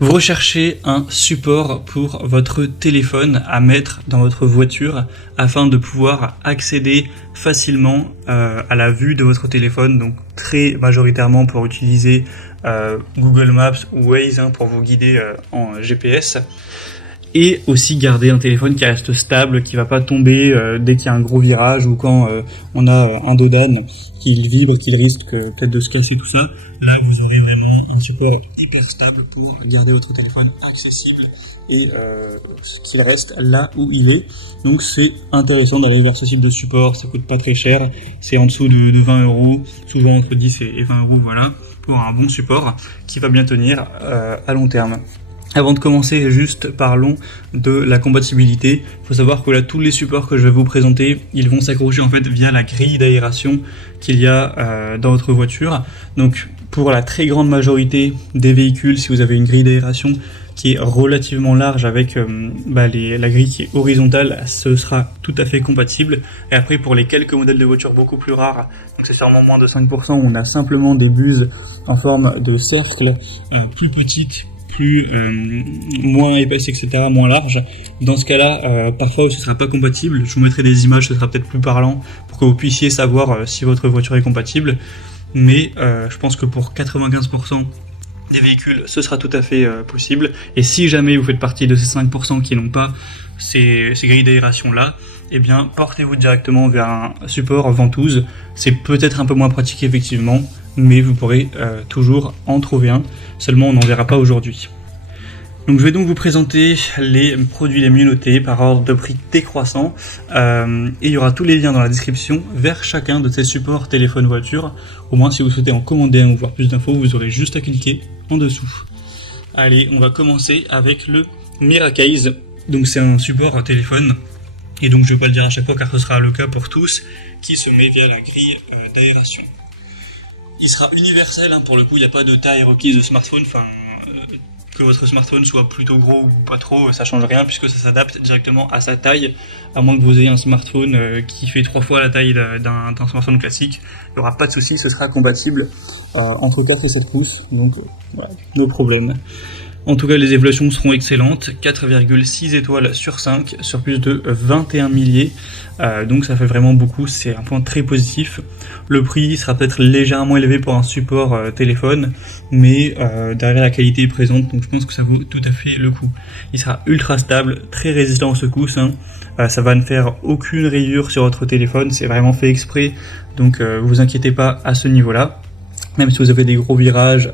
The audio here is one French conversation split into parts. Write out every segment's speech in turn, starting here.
Vous recherchez un support pour votre téléphone à mettre dans votre voiture afin de pouvoir accéder facilement à la vue de votre téléphone, donc très majoritairement pour utiliser Google Maps ou Waze pour vous guider en GPS, et aussi garder un téléphone qui reste stable, qui va pas tomber dès qu'il y a un gros virage ou quand on a un dos d'âne qu'il vibre, qu'il risque peut-être de se casser, tout ça. Là, vous aurez vraiment un support hyper stable pour garder votre téléphone accessible et qu'il reste là où il est. Donc c'est intéressant d'aller vers ce type de support, ça coûte pas très cher, c'est en dessous de 20 euros, souvent entre 10 et 20 euros, voilà, pour un bon support qui va bien tenir à long terme. Avant de commencer, juste parlons de la compatibilité. Il faut savoir que là, tous les supports que je vais vous présenter, ils vont s'accrocher en fait via la grille d'aération qu'il y a dans votre voiture. Donc, pour la très grande majorité des véhicules, si vous avez une grille d'aération qui est relativement large avec la grille qui est horizontale, ce sera tout à fait compatible. Et après, pour les quelques modèles de voitures beaucoup plus rares, donc c'est sûrement moins de 5%, on a simplement des buses en forme de cercle plus petites, moins épaisse, etc., moins large. Dans ce cas-là, parfois ce sera pas compatible. Je vous mettrai des images, ce sera peut-être plus parlant pour que vous puissiez savoir si votre voiture est compatible. Mais je pense que pour 95% des véhicules, ce sera tout à fait possible. Et si jamais vous faites partie de ces 5% qui n'ont pas ces grilles d'aération-là, eh bien, portez-vous directement vers un support ventouse. C'est peut-être un peu moins pratique, effectivement, mais vous pourrez toujours en trouver un. Seulement, on n'en verra pas aujourd'hui. Donc, je vais donc vous présenter les produits les mieux notés par ordre de prix décroissant. Et il y aura tous les liens dans la description vers chacun de ces supports téléphone-voiture. Au moins, si vous souhaitez en commander un ou voir plus d'infos, vous aurez juste à cliquer en dessous. Allez, on va commencer avec le Miracase. Donc, c'est un support à téléphone. Et donc, je ne vais pas le dire à chaque fois car ce sera le cas pour tous, qui se met via la grille d'aération. Il sera universel, pour le coup, il n'y a pas de taille requise de smartphone, que votre smartphone soit plutôt gros ou pas trop, ça change rien puisque ça s'adapte directement à sa taille, à moins que vous ayez un smartphone qui fait 3 fois la taille d'un smartphone classique, il n'y aura pas de souci, ce sera compatible entre 4 et 7 pouces, donc no problème. En tout cas, les évaluations seront excellentes, 4,6 étoiles sur 5, sur plus de 21 milliers, donc ça fait vraiment beaucoup, c'est un point très positif. Le prix sera peut-être légèrement élevé pour un support téléphone, mais derrière la qualité est présente, donc je pense que ça vaut tout à fait le coup. Il sera ultra stable, très résistant aux secousses, ça va ne faire aucune rayure sur votre téléphone, c'est vraiment fait exprès, donc vous inquiétez pas à ce niveau-là. Même si vous avez des gros virages,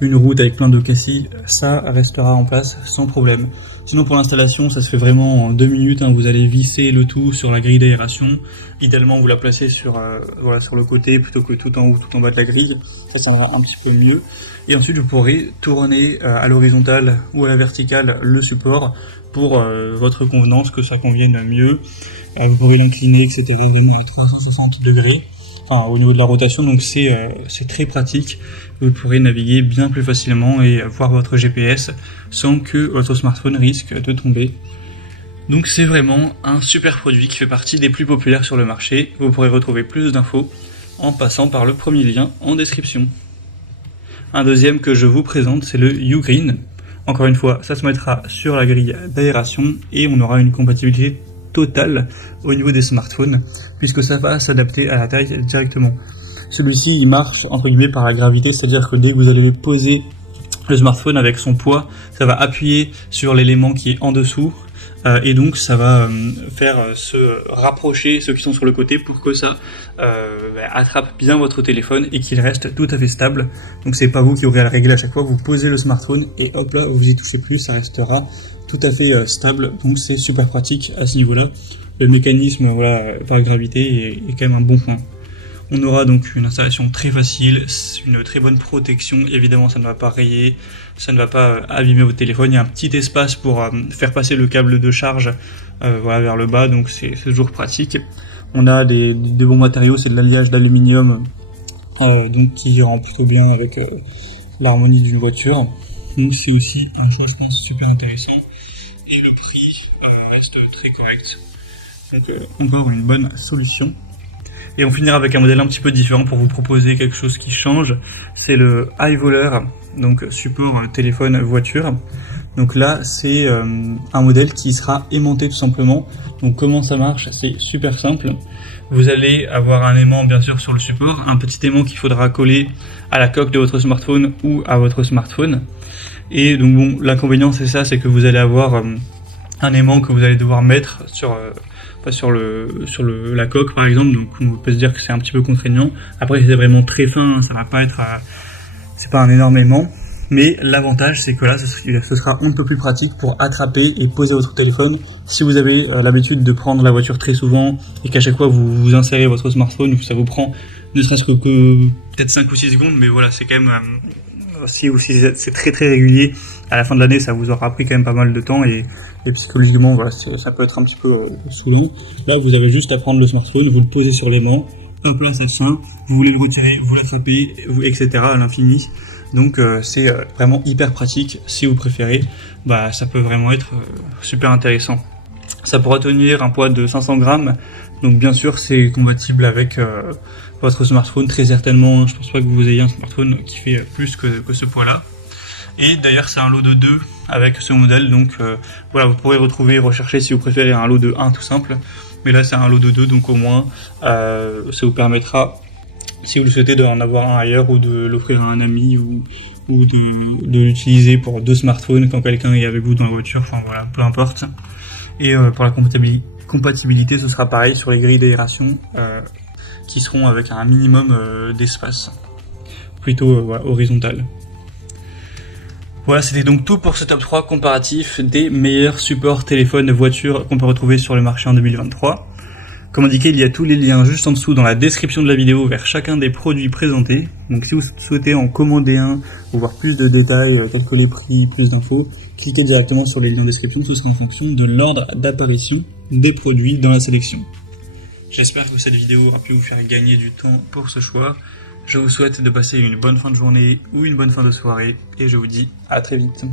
une route avec plein de cassis, ça restera en place sans problème. Sinon pour l'installation, ça se fait vraiment en 2 minutes, vous allez visser le tout sur la grille d'aération. Idéalement, vous la placez sur le côté plutôt que tout en haut, tout en bas de la grille. Ça tiendra un petit peu mieux. Et ensuite, vous pourrez tourner à l'horizontale ou à la verticale le support pour votre convenance, que ça convienne mieux. Vous pourrez l'incliner, etc., à 360 degrés. Au niveau de la rotation, donc c'est très pratique. Vous pourrez naviguer bien plus facilement et voir votre GPS sans que votre smartphone risque de tomber. Donc c'est vraiment un super produit qui fait partie des plus populaires sur le marché. Vous pourrez retrouver plus d'infos en passant par le premier lien en description. Un deuxième que je vous présente, c'est le Ugreen. Encore une fois, ça se mettra sur la grille d'aération et on aura une compatibilité totale au niveau des smartphones puisque ça va s'adapter à la taille directement. Celui-ci il marche entre guillemets par la gravité, c'est-à-dire que dès que vous allez poser le smartphone avec son poids, ça va appuyer sur l'élément qui est en dessous et donc ça va faire se rapprocher ceux qui sont sur le côté pour que ça attrape bien votre téléphone et qu'il reste tout à fait stable. Donc c'est pas vous qui aurez à le régler à chaque fois, vous posez le smartphone et hop là, vous y touchez plus, ça restera tout à fait stable, donc c'est super pratique à ce niveau-là. Le mécanisme par gravité est quand même un bon point. On aura donc une installation très facile, une très bonne protection, évidemment ça ne va pas rayer, ça ne va pas abîmer votre téléphone, il y a un petit espace pour faire passer le câble de charge vers le bas, donc c'est toujours pratique. On a des bons matériaux, c'est de l'alliage d'aluminium, donc qui rend plutôt bien avec l'harmonie d'une voiture. Donc c'est aussi un choix, je pense, super intéressant. Et le prix reste très correct. Donc encore une bonne solution. Et on finira avec un modèle un petit peu différent pour vous proposer quelque chose qui change. C'est le iVoler, donc support téléphone voiture. Donc là, c'est un modèle qui sera aimanté tout simplement. Donc comment ça marche? C'est super simple. Vous allez avoir un aimant bien sûr sur le support, un petit aimant qu'il faudra coller à la coque de votre smartphone ou à votre smartphone. Et donc bon, l'inconvénient c'est ça, c'est que vous allez avoir un aimant que vous allez devoir mettre sur la coque par exemple, donc on peut se dire que c'est un petit peu contraignant. Après c'est vraiment très fin, ça va pas être, c'est pas un énorme aimant. Mais l'avantage, c'est que là, ce sera un peu plus pratique pour attraper et poser votre téléphone. Si vous avez l'habitude de prendre la voiture très souvent et qu'à chaque fois vous insérez votre smartphone, ça vous prend ne serait-ce que peut-être 5 ou 6 secondes, mais voilà, c'est quand même, si c'est très très régulier, à la fin de l'année, ça vous aura pris quand même pas mal de temps et psychologiquement, voilà, ça peut être un petit peu saoulant. Là, vous avez juste à prendre le smartphone, vous le posez sur l'aimant, hop là, ça tient, vous voulez le retirer, vous l'attrapez, etc. à l'infini. Donc c'est vraiment hyper pratique. Si vous préférez, ça peut vraiment être super intéressant. Ça pourra tenir un poids de 500 grammes. Donc bien sûr c'est compatible avec votre smartphone très certainement. Je pense pas que vous ayez un smartphone qui fait plus que ce poids-là. Et d'ailleurs c'est un lot de 2 avec ce modèle. Donc voilà, vous pourrez rechercher si vous préférez un lot de 1 tout simple. Mais là c'est un lot de 2, donc au moins ça vous permettra, si vous le souhaitez, d'en avoir un ailleurs ou de l'offrir à un ami ou de l'utiliser pour 2 smartphones quand quelqu'un est avec vous dans la voiture, enfin voilà, peu importe. Et pour la compatibilité, ce sera pareil sur les grilles d'aération qui seront avec un minimum d'espace, plutôt horizontal. Voilà, c'était donc tout pour ce top 3 comparatif des meilleurs supports téléphone voiture qu'on peut retrouver sur le marché en 2023. Comme indiqué, il y a tous les liens juste en dessous dans la description de la vidéo vers chacun des produits présentés. Donc si vous souhaitez en commander un ou voir plus de détails tels que les prix, plus d'infos, cliquez directement sur les liens en description, ce sera en fonction de l'ordre d'apparition des produits dans la sélection. J'espère que cette vidéo aura pu vous faire gagner du temps pour ce choix. Je vous souhaite de passer une bonne fin de journée ou une bonne fin de soirée et je vous dis à très vite.